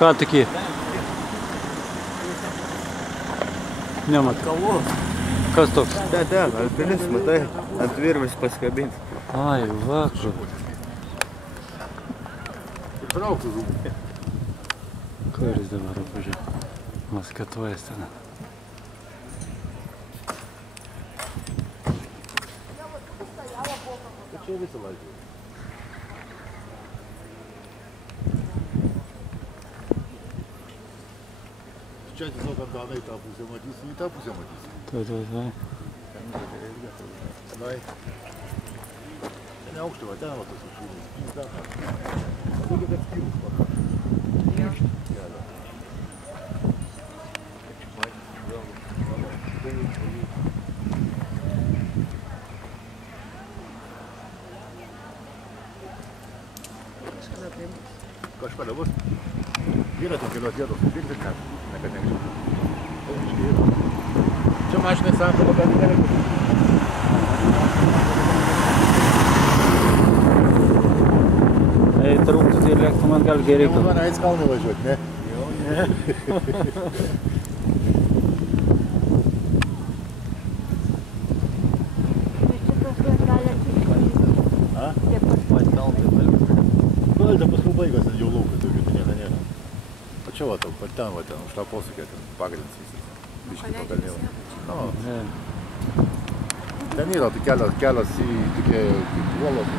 Ką tokį? Nemat. Kavos. Kas toks? Ten, ant pilis, matai, ant virvis paskabinti. Ai, vakar. Trauktų žuvų. Kuris dabar apvažiuoja? Maskatuojas ten. Čia visą laidžiu. Čia tiesiog antanai tą pusę matysi, į tą pusę matysi. Tai. Tenai. Ten aukštai, va ten va tas užšūnis. Pizda. Reikia kad skilus va. Kelio. Kažkada bus. Yra ten kelios vietos supirkti, nekad negrįžti. Čia mašinai sankaba gali nereikia. Ei, trūktų tai lėktų man gal geriai. Jau man eis kalnai važiuoti, ne? Jau, ne. Valda paskui baigas, ten jau laukas daugiau, tai nieko nėra. O čia va, ten, už tą posūkį, ten pagrindas visas. Biškį pakalnėjau. Ten yra kelias į tokie uolos.